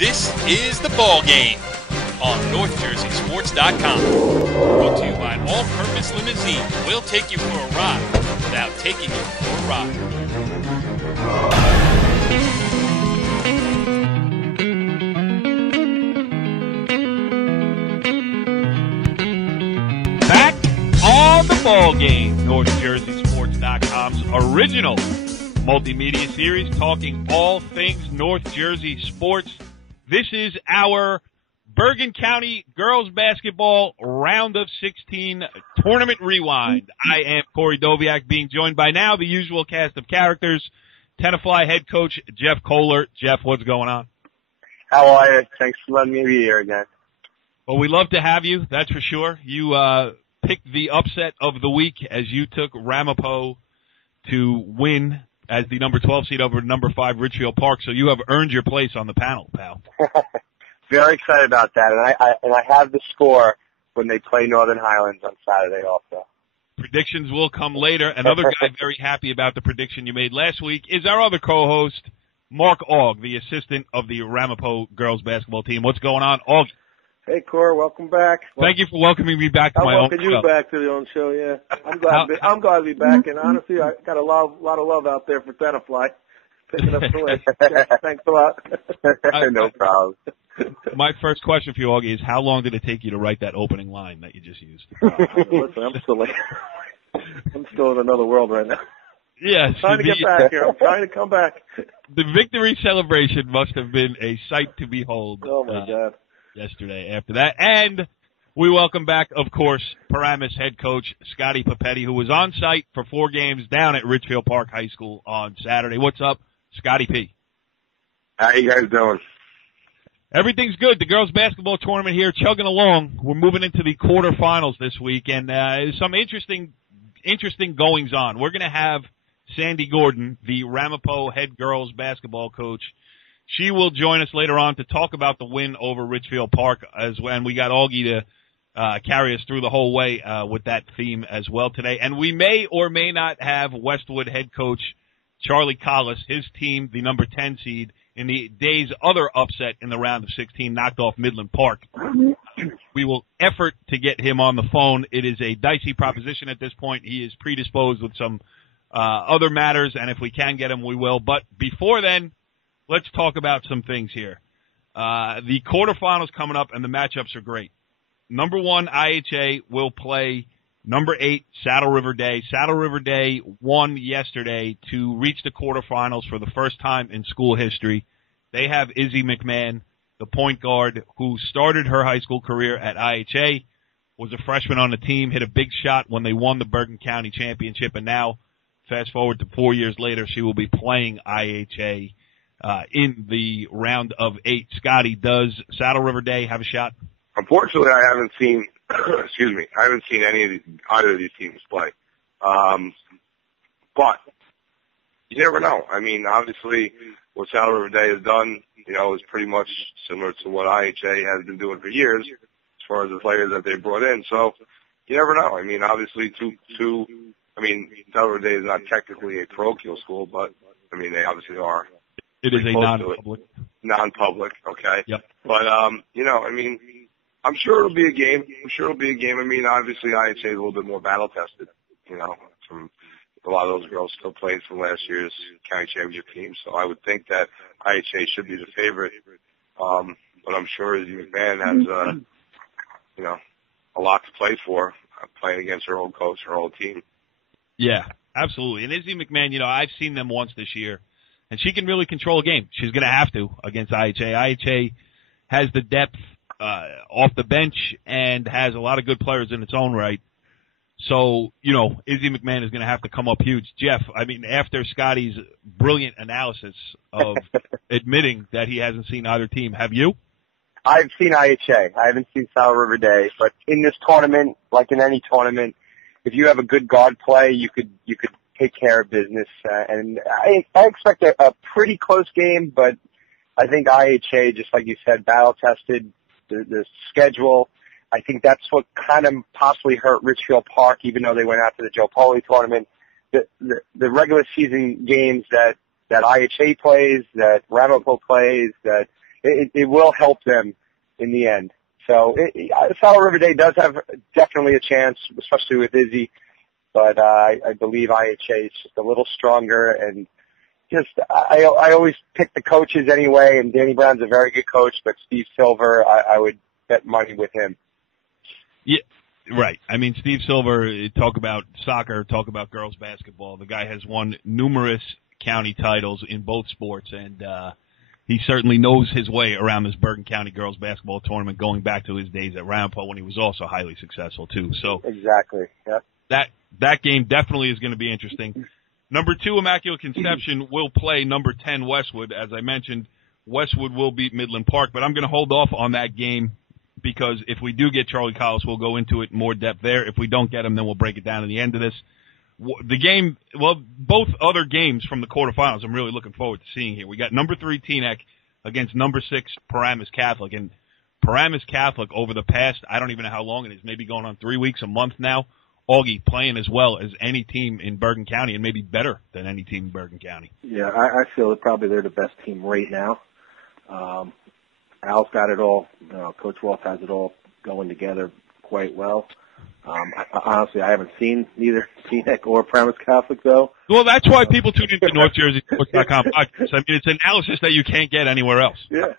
This is the Ballgame on NorthJerseySports.com. Brought to you by an all-purpose limousine. We'll take you for a ride without taking you for a ride. Back on the Ballgame, NorthJerseySports.com's original multimedia series talking all things North Jersey sports. This is our Bergen County girls basketball round of 16 tournament rewind. I am Corey Doviak, being joined by now the usual cast of characters, Tenafly head coach Jeff Kohler. Jeff, what's going on? How are you? Thanks for letting me be here again. Well, we love to have you, that's for sure. You picked the upset of the week as you took Ramapo to win as the number 12 seed over number 5 Ridgefield Park, so you have earned your place on the panel, pal. Very excited about that, and I have the score when they play Northern Highlands on Saturday also. Predictions will come later. Another guy very happy about the prediction you made last week is our other co-host, Mark Aug, the assistant of the Ramapo girls basketball team. What's going on, Aug? Hey, Cor, welcome back. Thank you for welcoming me back to my own show. I welcome you back to the own show, yeah. I'm glad to be back, and honestly, I got a lot of love out there for Tenafly. Picking up the win. Thanks a lot. No problem. My first question for you, Augie, is how long did it take you to write that opening line that you just used? Listen, I'm still in another world right now. Yes. I'm trying to get back here. I'm trying to come back. The victory celebration must have been a sight to behold. Oh, my God. Yesterday after that. And we welcome back, of course, Paramus head coach Scotty Papetti, who was on site for 4 games down at Ridgefield Park High School on Saturday. What's up, Scotty P? How you guys doing? Everything's good. The girls basketball tournament here chugging along. We're moving into the quarterfinals this week, and some interesting goings on. We're going to have Sandy Gordon, the Ramapo head girls basketball coach. She will join us later on to talk about the win over Ridgefield Park, and we got Augie to carry us through the whole way with that theme as well today. And we may or may not have Westwood head coach Charlie Collis, his team, the number 10 seed, in the day's other upset in the round of 16, knocked off Midland Park. We will effort to get him on the phone. It is a dicey proposition at this point. He is predisposed with some other matters, and if we can get him, we will. But before then, let's talk about some things here. The quarterfinals coming up, and the matchups are great. Number 1, IHA will play number 8, Saddle River Day. Saddle River Day won yesterday to reach the quarterfinals for the first time in school history. They have Izzy McMahon, the point guard, who started her high school career at IHA, was a freshman on the team, hit a big shot when they won the Bergen County Championship, and now, fast forward to 4 years later, she will be playing IHA in the round of 8. Scotty, does Saddle River Day have a shot? Unfortunately, I haven't seen, I haven't seen either of these teams play. But you never know. I mean, obviously, what Saddle River Day has done, is pretty much similar to what IHA has been doing for years as far as the players that they brought in. So you never know. I mean, obviously, Saddle River Day is not technically a parochial school, but, they obviously are. It is a non-public. Non-public, okay. Yep. But, I'm sure it'll be a game. Obviously, IHA is a little bit more battle-tested, from a lot of those girls still playing from last year's county championship team. So I would think that IHA should be the favorite. But I'm sure Izzy McMahon has, a lot to play for, playing against her old coach, her old team. Yeah, absolutely. And Izzy McMahon, I've seen them once this year, and she can really control a game. She's going to have to against IHA. IHA has the depth off the bench and has a lot of good players in its own right. So, Izzy McMahon is going to have to come up huge. Jeff, after Scotty's brilliant analysis of admitting that he hasn't seen either team, have you? I've seen IHA. I haven't seen Saddle River Day. But in this tournament, like in any tournament, if you have a good guard play, you could take care of business. And I expect a pretty close game, but I think IHA, just like you said, battle-tested, the schedule. I think that's what kind of possibly hurt Ridgefield Park, even though they went out to the Joe Poli tournament. The regular season games that IHA plays, that Ramapo plays, that it will help them in the end. So Saddle River Day does have definitely a chance, especially with Izzy. But I believe IHA is just a little stronger, and just I always pick the coaches anyway. And Danny Brown's a very good coach, but Steve Silver, I would bet money with him. Yeah, right. I mean, Steve Silver, talk about soccer, talk about girls basketball. The guy has won numerous county titles in both sports, and he certainly knows his way around this Bergen County girls basketball tournament, going back to his days at Ramapo when he was also highly successful too. So exactly, yep. That game definitely is going to be interesting. Number 2, Immaculate Conception will play number 10 Westwood. As I mentioned, Westwood will beat Midland Park, but I'm going to hold off on that game because if we do get Charlie Collis, we'll go into it in more depth there. If we don't get him, then we'll break it down at the end of this. The game, well, both other games from the quarterfinals I'm really looking forward to seeing here. We got number 3 Teaneck against number 6 Paramus Catholic. And Paramus Catholic over the past, I don't even know how long it is, maybe going on 3 weeks, a month now, Augie playing as well as any team in Bergen County and maybe better than any team in Bergen County. Yeah, I feel that probably they're the best team right now. Al's got it all. Coach Wolf has it all going together quite well. Honestly, I haven't seen neither Teaneck or Paramus Catholic, though. Well, that's why people tune into NorthJerseySports.com podcast. I mean, it's analysis that you can't get anywhere else. Yeah.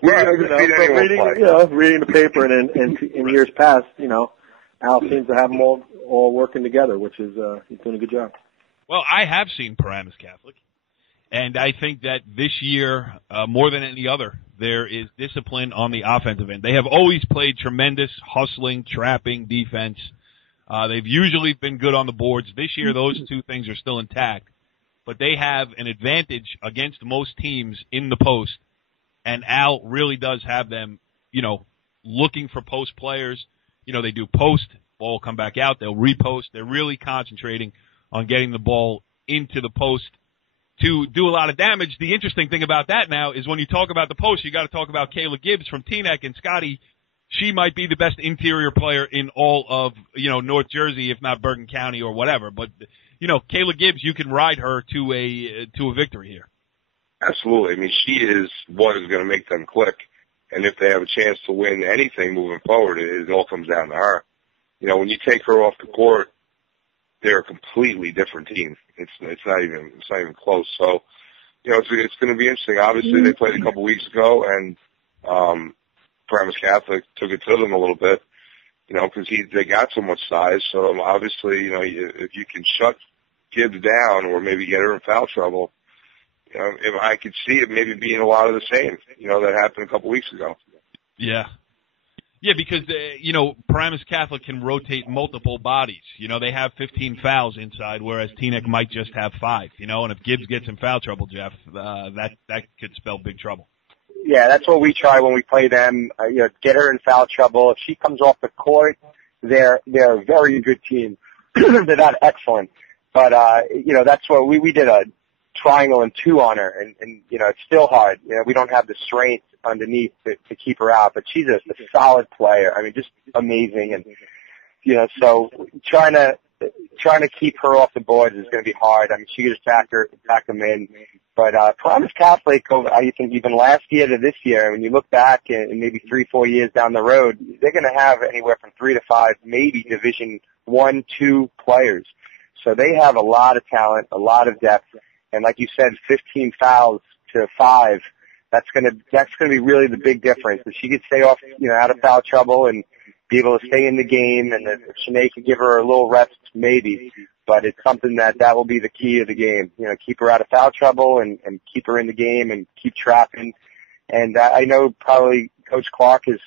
Reading the paper and in years past, Al seems to have them all working together, which is he's doing a good job. Well, I have seen Paramus Catholic, and I think that this year, more than any other, there is discipline on the offensive end. They have always played tremendous hustling, trapping defense. They've usually been good on the boards. This year, those two things are still intact, but they have an advantage against most teams in the post. And Al really does have them, looking for post players. They do post, ball will come back out, they'll repost. They're really concentrating on getting the ball into the post to do a lot of damage. The interesting thing about that now is when you talk about the post, you got to talk about Kayla Gibbs from Teaneck, and Scotty, she might be the best interior player in all of, North Jersey, if not Bergen County or whatever. But, Kayla Gibbs, you can ride her to a victory here. Absolutely. I mean, she is what is going to make them click. And if they have a chance to win anything moving forward, it all comes down to her. When you take her off the court, they're a completely different team. It's not even close. So, it's going to be interesting. Obviously, they played a couple weeks ago, and Paramus Catholic took it to them a little bit, because they got so much size. So obviously, if you can shut Gibbs down or maybe get her in foul trouble, if I could see it maybe being a lot of the same, that happened a couple weeks ago. Yeah. Yeah, because, Paramus Catholic can rotate multiple bodies. They have 15 fouls inside, whereas Teaneck might just have 5, and if Gibbs gets in foul trouble, Jeff, that could spell big trouble. Yeah, that's what we try when we play them, get her in foul trouble. If she comes off the court, they're a very good team. They're not excellent. But, that's what we did a triangle and 2 on her, and it's still hard. We don't have the strength underneath to keep her out, but she's a solid player. I mean, just amazing, and so trying to keep her off the boards is going to be hard. I mean, she could just back them in, but Paramus Catholic, I think even last year to this year, when you look back and maybe 3-4 years down the road, they're going to have anywhere from 3 to 5, maybe Division 1, 2 players. So they have a lot of talent, a lot of depth. And like you said, 15 fouls to 5, that's gonna be really the big difference. If she could stay off, out of foul trouble and be able to stay in the game, and if Sinead could give her a little rest, maybe. But it's something that will be the key of the game. Keep her out of foul trouble and keep her in the game and keep trapping. And I know probably Coach Clark is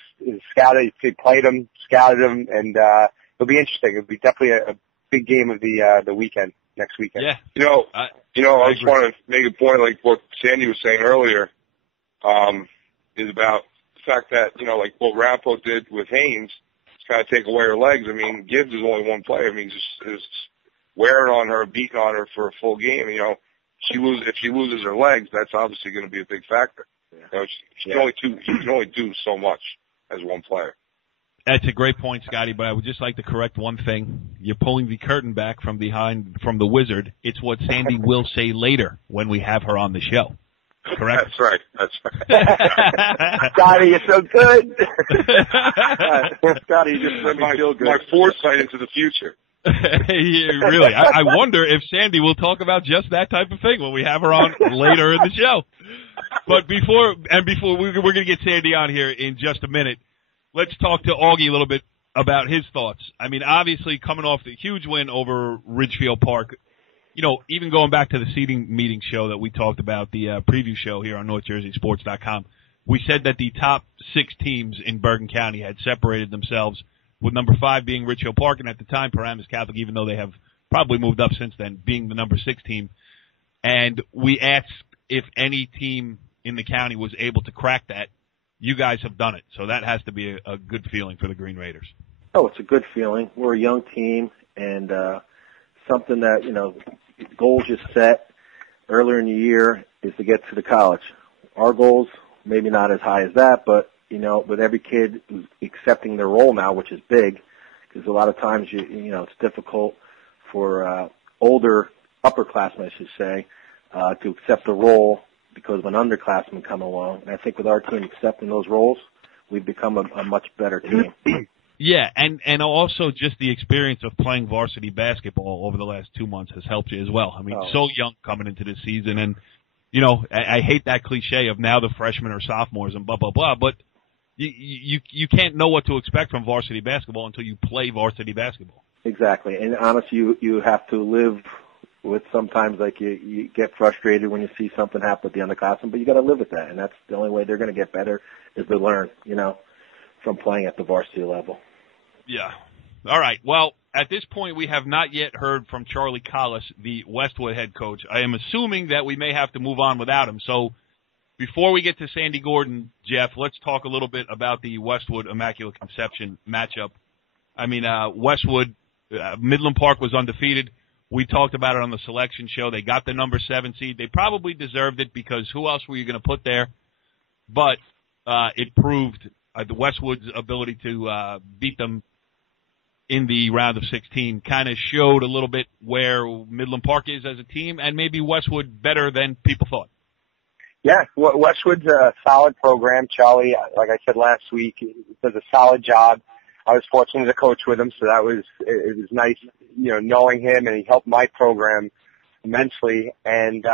scouted, he played them, scouted them, and it'll be interesting. It'll be definitely a big game of the weekend. Next weekend. Yeah. I just want to make a point, like what Sandy was saying earlier, is about the fact that, like what Ramapo did with Haynes, it's kind of take away her legs. I mean, Gibbs is only one player. I mean, just wearing on her, beating on her for a full game. If she loses her legs, that's obviously going to be a big factor. Yeah. She can only do so much as one player. That's a great point, Scotty, but I would just like to correct one thing. You're pulling the curtain back from the Wizard. It's what Sandy will say later when we have her on the show. Correct? That's right. Scotty, you're so good. Scotty, you just made me feel good. My foresight into the future. Yeah, really. I wonder if Sandy will talk about just that type of thing when we have her on later in the show. But before we're going to get Sandy on here in just a minute, let's talk to Augie a little bit about his thoughts. I mean, obviously coming off the huge win over Ridgefield Park, you know, even going back to the seating meeting show that we talked about, the preview show here on NorthJerseySports.com, we said that the top 6 teams in Bergen County had separated themselves, with number 5 being Ridgefield Park, and at the time Paramus Catholic, even though they have probably moved up since then, being the number 6 team. And we asked if any team in the county was able to crack that. You guys have done it, so that has to be a good feeling for the Green Raiders. Oh, it's a good feeling. We're a young team, and something that, you know, goals you set earlier in the year is to get to the college. Our goals, maybe not as high as that, but, you know, with every kid who's accepting their role now, which is big, because a lot of times, you know, it's difficult for older upperclassmen, I should say, to accept the role because of an underclassman come along. And I think with our team accepting those roles, we've become a much better team. Yeah, and also just the experience of playing varsity basketball over the last 2 months has helped you as well. I mean, so young coming into this season, and, you know, I hate that cliche of now the freshmen or sophomores and blah, blah, blah, but you can't know what to expect from varsity basketball until you play varsity basketball. Exactly, and honestly, you have to live with sometimes, like, you get frustrated when you see something happen with the underclassmen, but you got to live with that, and that's the only way they're going to get better is to learn, you know, from playing at the varsity level. Yeah. All right. Well, at this point, we have not yet heard from Charlie Collis, the Westwood head coach. I am assuming that we may have to move on without him. So before we get to Sandy Gordon, Jeff, let's talk a little bit about the Westwood Immaculate Conception matchup. I mean, Westwood, Midland Park was undefeated. We talked about it on the selection show. They got the number 7 seed. They probably deserved it because who else were you going to put there? But it proved the Westwood's ability to beat them in the round of 16 kind of showed a little bit where Midland Park is as a team, and maybe Westwood better than people thought. Yeah, Westwood's a solid program. Charlie, like I said last week, does a solid job. I was fortunate to coach with him, so it was nice, you know, knowing him, and he helped my program immensely. And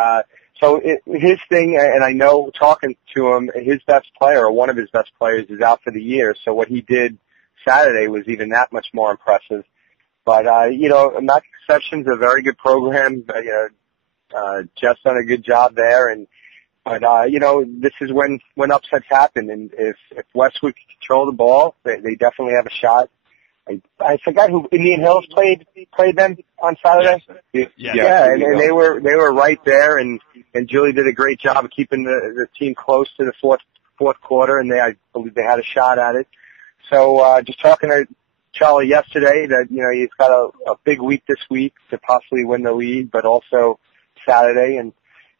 so his thing, and I know talking to him, his best player, or one of his best players, is out for the year. So what he did Saturday was even that much more impressive. But you know, Immaculate Conception's a very good program. You know, Jeff's done a good job there, but you know, this is when upsets happen, and if Westwood can control the ball, they definitely have a shot. I forgot who Indian Hills played them on Saturday. Yeah, and they were right there, and Julie did a great job of keeping the team close to the fourth quarter, and I believe they had a shot at it. So just talking to Charlie yesterday, that, you know, he's got a big week this week to possibly win the league, but also Saturday, and,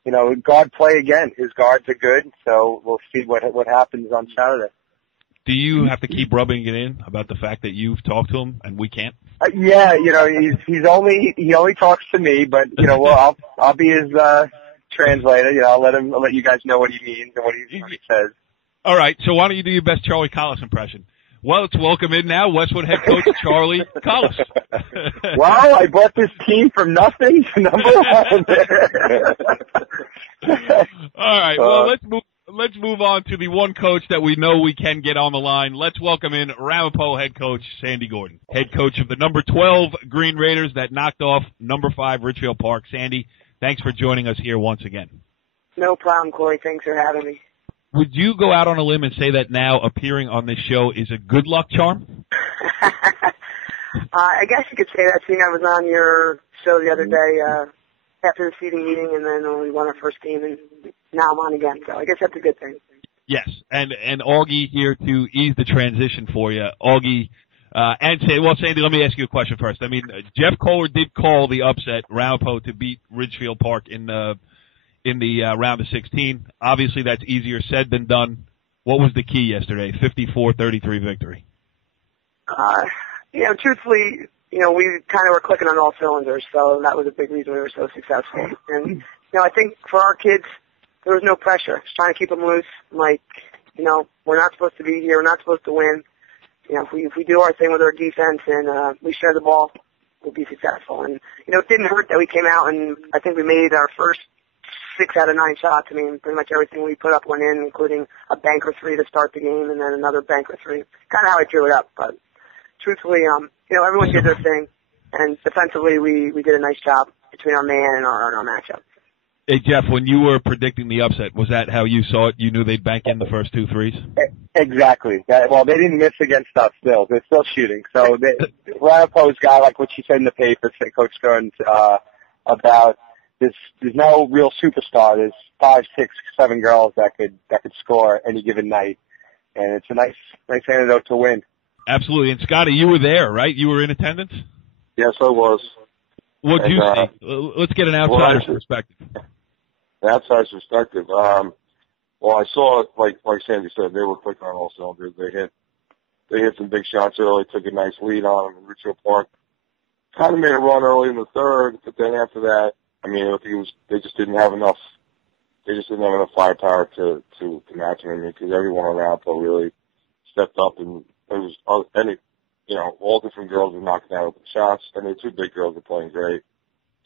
you know, guard play again. His guards are good, so we'll see what happens on Saturday. Do you have to keep rubbing it in about the fact that you've talked to him and we can't? Yeah, you know, he only talks to me, but, you know, well, I'll be his translator. You know, I'll let you guys know what he means and what he says. All right, so why don't you do your best Charlie Collis impression? Well, let's welcome in now Westwood head coach Charlie Collis. Wow, I brought this team from nothing to number 1. All right, well, let's move on to the one coach that we know we can get on the line. Let's welcome in Ramapo head coach Sandy Gordon, head coach of the number 12 Green Raiders that knocked off number 5 Ridgefield Park. Sandy, thanks for joining us here once again. No problem, Corey. Thanks for having me. Would you go out on a limb and say that now appearing on this show is a good luck charm? I guess you could say that, seeing I was on your show the other day after the seating meeting, and then we won our first game, and now I'm on again. So I guess that's a good thing. Yes, and Augie here to ease the transition for you. Augie, Sandy, let me ask you a question first. I mean, Jeff Kohler did call the upset, Ramapo, to beat Ridgefield Park in the round of 16. Obviously, that's easier said than done. What was the key yesterday? 54-33 victory. Truthfully, we kind of were clicking on all cylinders, so that was a big reason we were so successful. And, I think for our kids, there was no pressure. Just trying to keep them loose. Like, we're not supposed to be here. We're not supposed to win. If we do our thing with our defense and we share the ball, we'll be successful. And, it didn't hurt that we came out and I think we made our first 6 out of 9 shots. I mean, pretty much everything we put up went in, including a banker 3 to start the game and then another banker 3. Kind of how I drew it up. But truthfully, everyone did their thing. And defensively, we did a nice job between our man and our matchup. Hey, Jeff, when you were predicting the upset, was that how you saw it? You knew they'd bank in the first 2 threes? Exactly. Well, they didn't miss against us still. They're still shooting. So Ramapo's got, like what she said in the paper, Coach Stearns, about there's no real superstar. There's 5, 6, 7 girls that could score any given night. And it's a nice antidote to win. Absolutely. And Scotty, you were there, right? You were in attendance? Yes, I was. What did you see? Let's get an outsider's perspective. The outsider's perspective. Well, I saw, like Sandy said, they were clicking on all cylinders. They hit some big shots early, took a nice lead on them in Ridgefield Park. Kind of made a run early in the third, but then after that, I mean, they just didn't have enough. They just didn't have enough firepower to match them. I mean, because everyone on Ramapo really stepped up, and it was all different girls were knocking out open shots. I mean, 2 big girls were playing great,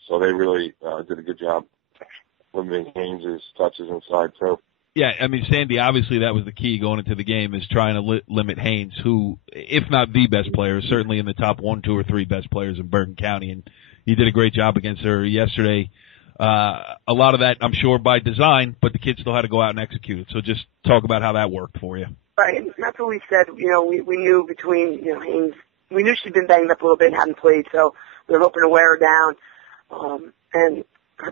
so they really did a good job limiting Haynes' touches inside too. Yeah, I mean, Sandy, obviously that was the key going into the game, is trying to limit Haynes, who, if not the best player, is certainly in the top 1, 2, or 3 best players in Bergen County, and he did a great job against her yesterday. A lot of that, I'm sure, by design, but the kids still had to go out and execute it. So just talk about how that worked for you. Right, and that's what we said. We knew between, Haynes, we knew she'd been banged up a little bit and hadn't played, so we were hoping to wear her down. And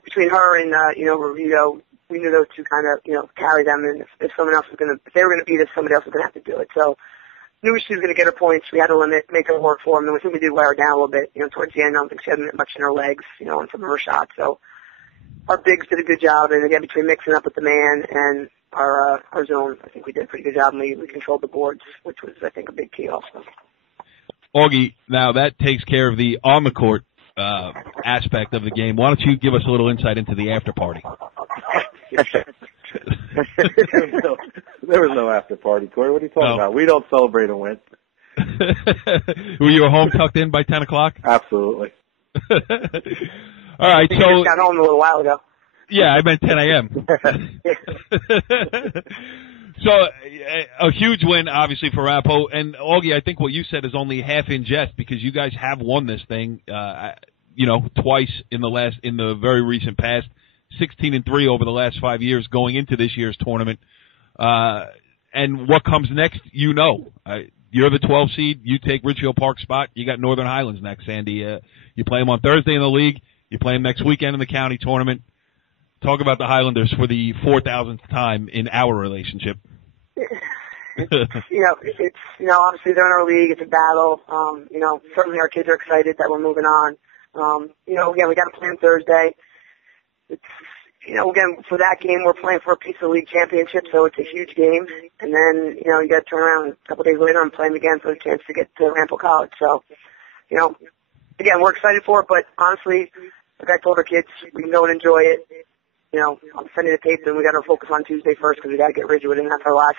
between her and, Revito, we knew those two kind of, carry them, and if someone else was if they were going to beat us, somebody else was going to have to do it. So knew she was going to get her points. We had to make her work for them, and we think we did wear her down a little bit. Towards the end, I don't think she had much in her legs, on some of her shots. So our bigs did a good job, and again, between mixing up with the man and our zone, I think we did a pretty good job, and we controlled the boards, which was, I think, a big key also. Augie, now that takes care of the on-the-court aspect of the game. Why don't you give us a little insight into the after party? There was no after party, Corey. What are you talking about? We don't celebrate a win. Were you home tucked in by 10 o'clock? Absolutely. All right, so just got home a little while ago. Yeah, I meant 10 a.m. So a huge win, obviously, for Ramapo. And Augie, I think what you said is only half in jest, because you guys have won this thing, twice in the very recent past. 16-3 over the last 5 years going into this year's tournament. And what comes next, you're the 12 seed. You take Ridgefield Park spot. You got Northern Highlands next, Sandy. You play them on Thursday in the league. You play them next weekend in the county tournament. Talk about the Highlanders for the 4,000th time in our relationship. It's obviously they're in our league. It's a battle. Certainly our kids are excited that we're moving on. Again, we got to play on Thursday. It's, again, for that game, we're playing for a piece of the league championship, so it's a huge game. And then, you got to turn around a couple days later and play them again for the chance to get to Ramapo College. So, again, we're excited for it, but honestly, like I told our kids, we can go and enjoy it. I'm sending the tape, and we got to focus on Tuesday first because we got to get Ridgewood, and that's our last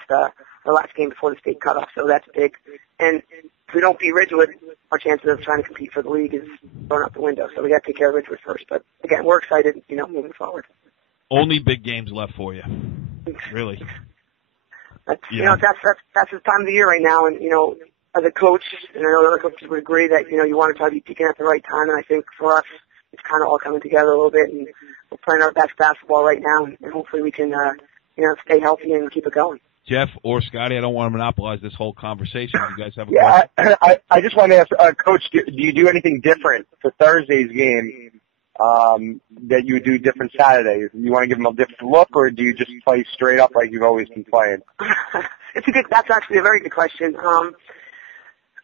game before the state cutoff. So that's big. And if we don't beat Ridgewood, our chances of trying to compete for the league is thrown out the window. So we got to take care of Ridgewood first. But again, we're excited, moving forward. Only big games left for you, really. That's the time of the year right now, and as a coach, and I know other coaches would agree that you want to try to be peaking at the right time. And I think for us, it's kind of all coming together a little bit, and we're playing our best basketball right now, and hopefully we can, stay healthy and keep it going. Jeff or Scotty, I don't want to monopolize this whole conversation. You guys have a question? I just want to ask, Coach, do you do anything different for Thursday's game that you would do different Saturdays? You want to give them a different look, or do you just play straight up like you've always been playing? That's actually a very good question.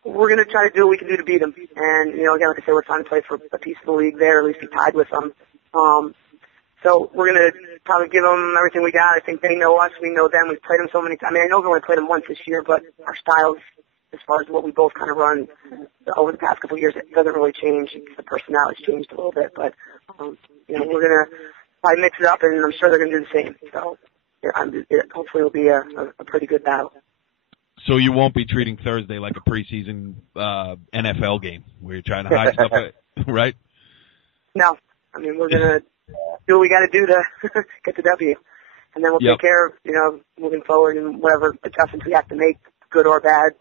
We're going to try to do what we can do to beat them. And, again, like I said, we're trying to play for a piece of the league there, at least be tied with them. So we're going to probably give them everything we got. I think they know us. We know them. We've played them so many times. I mean, I know we've only played them once this year, but our styles as far as what we both kind of run over the past couple of years, it doesn't really change. The personality's changed a little bit, but we're gonna probably mix it up, and I'm sure they're gonna do the same. So hopefully it'll be a pretty good battle. So you won't be treating Thursday like a preseason NFL game where you're trying to hide stuff, right? No, I mean we're gonna do what we got to do to get the W, and then we'll take care of moving forward and whatever adjustments we have to make, good or bad,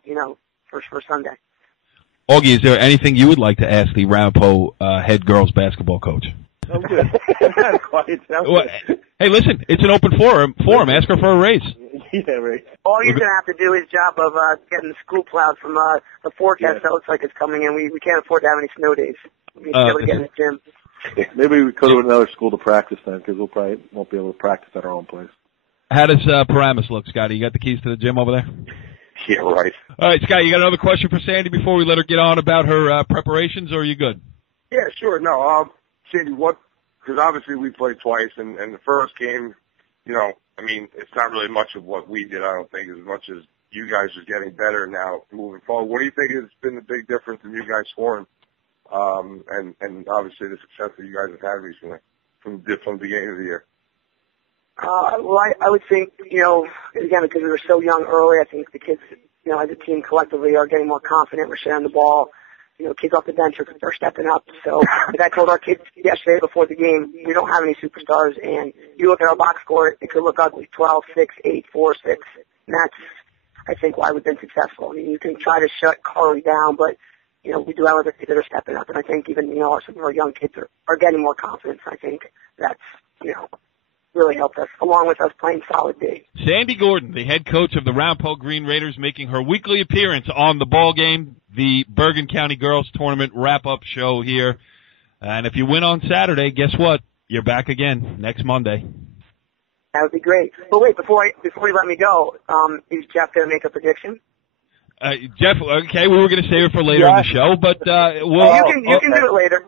for Sunday. Augie, is there anything you would like to ask the Ramapo head girls basketball coach? I'm good. I'm quiet. Hey, listen, it's an open forum. Ask her for a raise. Yeah, right. All he's going to have to do is job of getting the school plowed from the forecast that looks like it's coming in. We can't afford to have any snow days. We need to be able to get in the gym. Maybe we go to another school to practice then, because we'll probably won't be able to practice at our own place. How does Paramus look, Scotty? You got the keys to the gym over there? Yeah, right. All right, Scotty, you got another question for Sandy before we let her get on about her preparations, or are you good? Yeah, sure. No, Sandy, because obviously we played twice, and the first game, it's not really much of what we did, I don't think, as much as you guys are getting better now moving forward. What do you think has been the big difference in you guys scoring, and obviously the success that you guys have had recently from the beginning of the year? Well, I would think, again, because we were so young early, I think the kids, as a team collectively are getting more confident. We're sharing the ball. Kids off the bench are stepping up. So, like I told our kids yesterday before the game, we don't have any superstars, and you look at our box score, it could look ugly, 12, 6, 8, 4, 6. And that's, I think, why we've been successful. I mean, you can try to shut Kohler down, but, we do have other kids that are stepping up. And I think even, some of our young kids are getting more confidence. I think that's, really helped us, along with us playing solid D. Sandy Gordon, the head coach of the Ramapo Green Raiders, making her weekly appearance on the Ballgame, the Bergen County Girls Tournament wrap-up show here. And if you win on Saturday, guess what? You're back again next Monday. That would be great. But wait, before you let me go, is Jeff going to make a prediction? Jeff, okay, we were going to save it for later in the show, but you can do it later.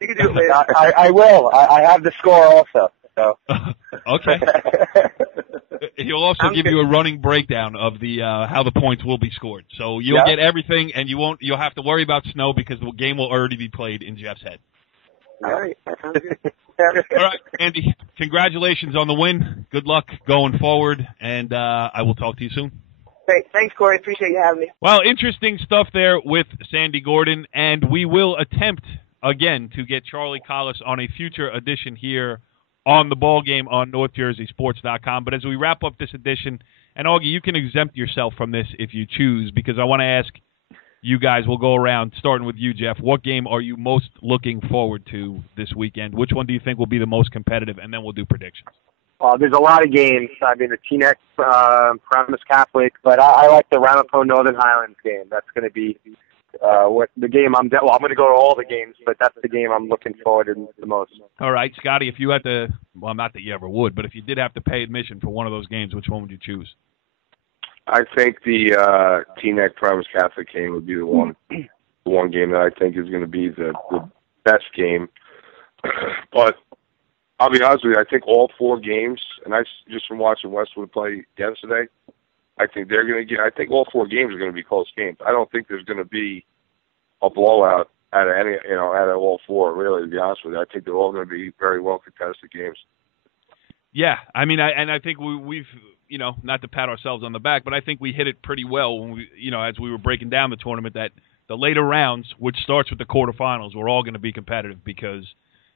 You can do it later. I will. I have the score also. So. Okay. He'll also give you a running breakdown of the how the points will be scored. So you'll get everything, and you'll have to worry about snow because the game will already be played in Jeff's head. All right. That sounds good. All right, Andy. Congratulations on the win. Good luck going forward, and I will talk to you soon. Great. Thanks, Corey. Appreciate you having me. Well, interesting stuff there with Sandy Gordon, and we will attempt again to get Charlie Collis on a future edition here on the Ballgame on NorthJerseySports.com. But as we wrap up this edition, and Augie, you can exempt yourself from this if you choose, because I want to ask you guys, we'll go around, starting with you, Jeff. What game are you most looking forward to this weekend? Which one do you think will be the most competitive? And then we'll do predictions. There's a lot of games. I mean, the Teaneck, Paramus Catholic, but I like the Ramapo Northern Highlands game. That's going to be the game I'm going to go to all the games, but that's the game I'm looking forward to the most. All right, Scotty, if you had to, well, not that you ever would, but if you did have to pay admission for one of those games, which one would you choose? I think the Teaneck Paramus Catholic game would be the one game that I think is going to be the best game. But I'll be honest with you, I think all four games, and just from watching Westwood play yesterday, I think I think all four games are going to be close games. I don't think there's going to be a blowout out of out of all four, really, to be honest with you. I think they're all going to be very well contested games. Yeah, I mean, I think we've not to pat ourselves on the back, but I think we hit it pretty well when we, as we were breaking down the tournament, that the later rounds, which starts with the quarterfinals, we're all going to be competitive because,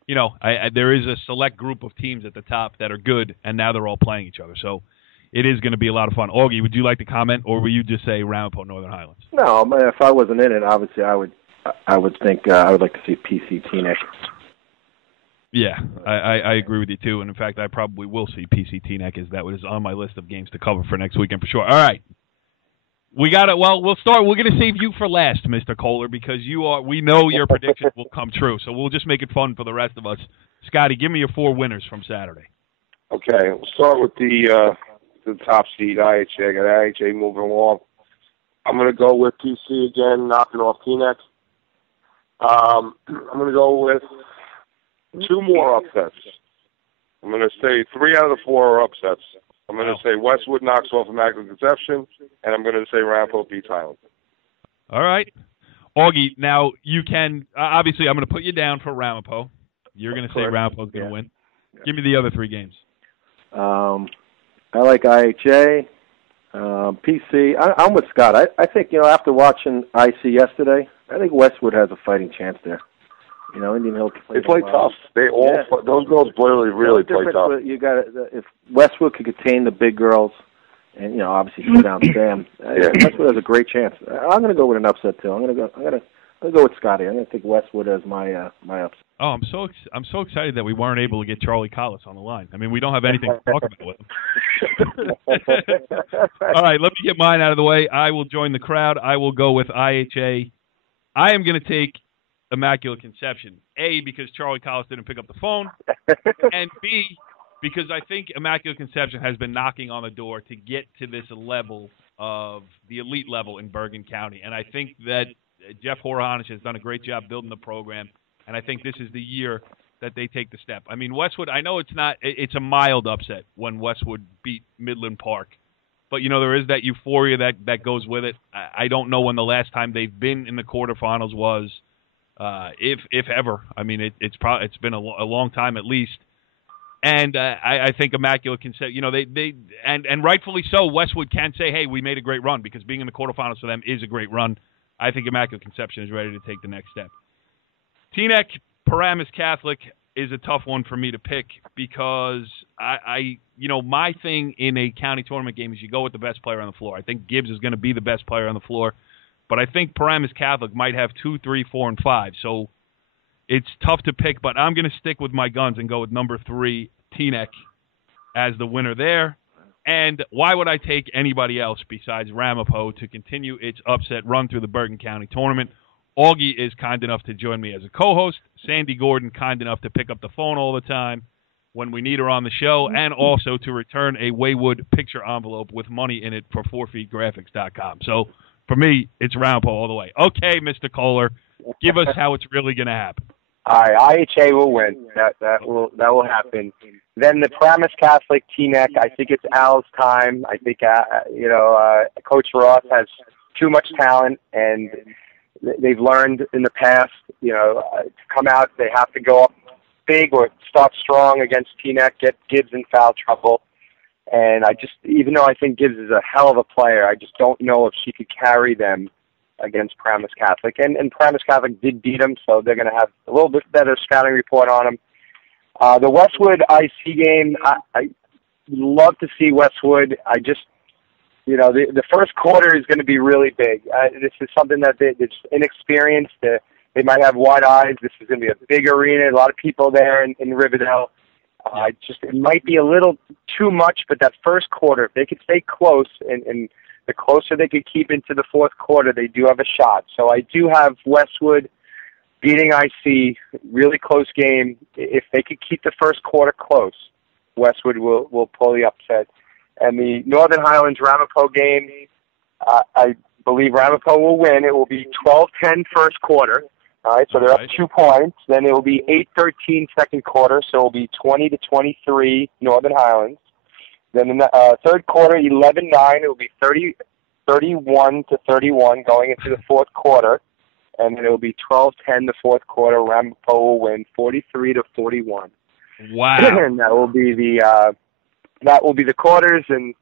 there is a select group of teams at the top that are good, and now they're all playing each other. So it is going to be a lot of fun. Augie, would you like to comment, or will you just say Ramapo Northern Highlands? No, if I wasn't in it, obviously I would think I would like to see PC Teaneck. Yeah, I agree with you too, and in fact, I probably will see PC Teaneck, as that was on my list of games to cover for next weekend for sure. All right, we got it. Well, we'll start. We're going to save you for last, Mr. Kohler, because we know your predictions will come true. So we'll just make it fun for the rest of us. Scotty, give me your four winners from Saturday. Okay, we'll start with the top seed, IHA. I got IHA moving along. I'm going to go with PC again, knocking off Teaneck. I'm going to go with two more upsets. I'm going to say 3 out of the 4 are upsets. I'm going to say Westwood knocks off Immaculate Conception, and I'm going to say Ramapo beats Highland. All right. Augie, now you can obviously I'm going to put you down for Ramapo. You're going to say Ramapo's going to win. Give me the other 3 games. I like IHA, PC. I'm with Scott. I think, after watching IC yesterday, I think Westwood has a fighting chance there. Indian Hill. They play tough. They all those girls really play tough. You got if Westwood could contain the big girls, and obviously shoot down Sam. Westwood has a great chance. I'm going to go with an upset too. I'm going to go with Scotty. I'm going to take Westwood as my upset. Oh, I'm so excited that we weren't able to get Charlie Collis on the line. I mean, we don't have anything to talk about with him. All right, let me get mine out of the way. I will join the crowd. I will go with IHA. I am going to take Immaculate Conception. A, because Charlie Collis didn't pick up the phone, and B, because I think Immaculate Conception has been knocking on the door to get to this level of the elite level in Bergen County, and I think that Jeff Horonish has done a great job building the program, and I think this is the year that they take the step. I mean, Westwood, I know it's a mild upset when Westwood beat Midland Park, but, there is that euphoria that goes with it. I don't know when the last time they've been in the quarterfinals was, if ever. I mean, it's been a long time at least. And I think Immaculate Conception, and rightfully so, Westwood can say, hey, we made a great run, because being in the quarterfinals for them is a great run. I think Immaculate Conception is ready to take the next step. Teaneck, Paramus Catholic is a tough one for me to pick, because my thing in a county tournament game is you go with the best player on the floor. I think Gibbs is going to be the best player on the floor, but I think Paramus Catholic might have 2, 3, 4, and 5. So it's tough to pick, but I'm going to stick with my guns and go with number 3, Teaneck, as the winner there. And why would I take anybody else besides Ramapo to continue its upset run through the Bergen County tournament? Augie is kind enough to join me as a co-host. Sandy Gordon, kind enough to pick up the phone all the time when we need her on the show, and also to return a Waywood picture envelope with money in it for 4feetgraphics.com. So for me, it's Ramapo all the way. Okay, Mr. Kohler, give us how it's really going to happen. All right, IHA will win. That will happen. Then the Paramus Catholic Teaneck, I think it's Al's time. I think Coach Ross has too much talent, and they've learned in the past, to come out, they have to go up big or start strong against Teaneck, get Gibbs in foul trouble. And even though I think Gibbs is a hell of a player, I just don't know if she could carry them against Paramus Catholic. And Paramus Catholic did beat them, so they're going to have a little bit better scouting report on them. The Westwood IC game, I love to see Westwood. The first quarter is going to be really big. This is something that they're just inexperienced. They might have wide eyes. This is going to be a big arena, a lot of people there in Riverdale. It might be a little too much, but that first quarter, if they could stay close, and the closer they could keep into the fourth quarter, they do have a shot. So I do have Westwood beating IC, really close game. If they could keep the first quarter close, Westwood will pull the upset. And the Northern Highlands Ramapo game, I believe Ramapo will win. It will be 12-10 first quarter. All right, so they're up 2 points. Then it will be 8-13 second quarter, so it will be 20-23 Northern Highlands. Then in the third quarter, 11-9. It will be 31-31 going into the fourth quarter. And then it will be 12-10 the fourth quarter. Ramapo will win 43-41. Wow. And that will be the quarters, and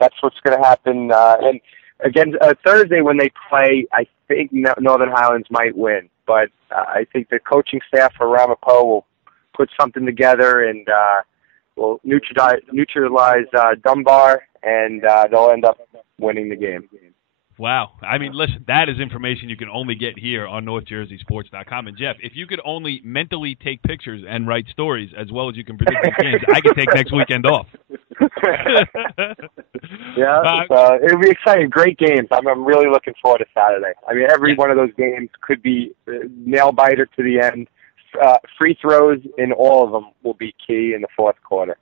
that's what's going to happen. And again, Thursday when they play, I think Northern Highlands might win. But I think the coaching staff for Ramapo will put something together and will neutralize Dunbar, and they'll end up winning the game. Wow. I mean, listen, that is information you can only get here on NorthJerseySports.com. And, Jeff, if you could only mentally take pictures and write stories as well as you can predict these games, I could take next weekend off. Yeah, it'll be exciting. Great games. I'm really looking forward to Saturday. I mean, every one of those games could be nail-biter to the end. Free throws in all of them will be key in the fourth quarter.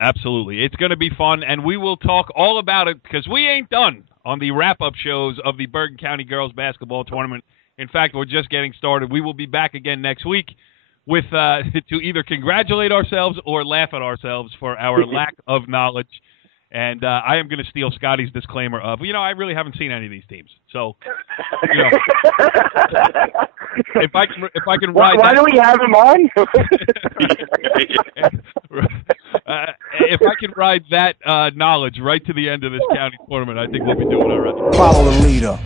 Absolutely. It's going to be fun, and we will talk all about it because we ain't done on the wrap-up shows of the Bergen County Girls Basketball Tournament. In fact, we're just getting started. We will be back again next week with to either congratulate ourselves or laugh at ourselves for our lack of knowledge. And I am going to steal Scotty's disclaimer of, I really haven't seen any of these teams. So, if I can ride why do we have him on? If I can ride that knowledge right to the end of this county tournament, I think we'll be doing all right. Follow the leader.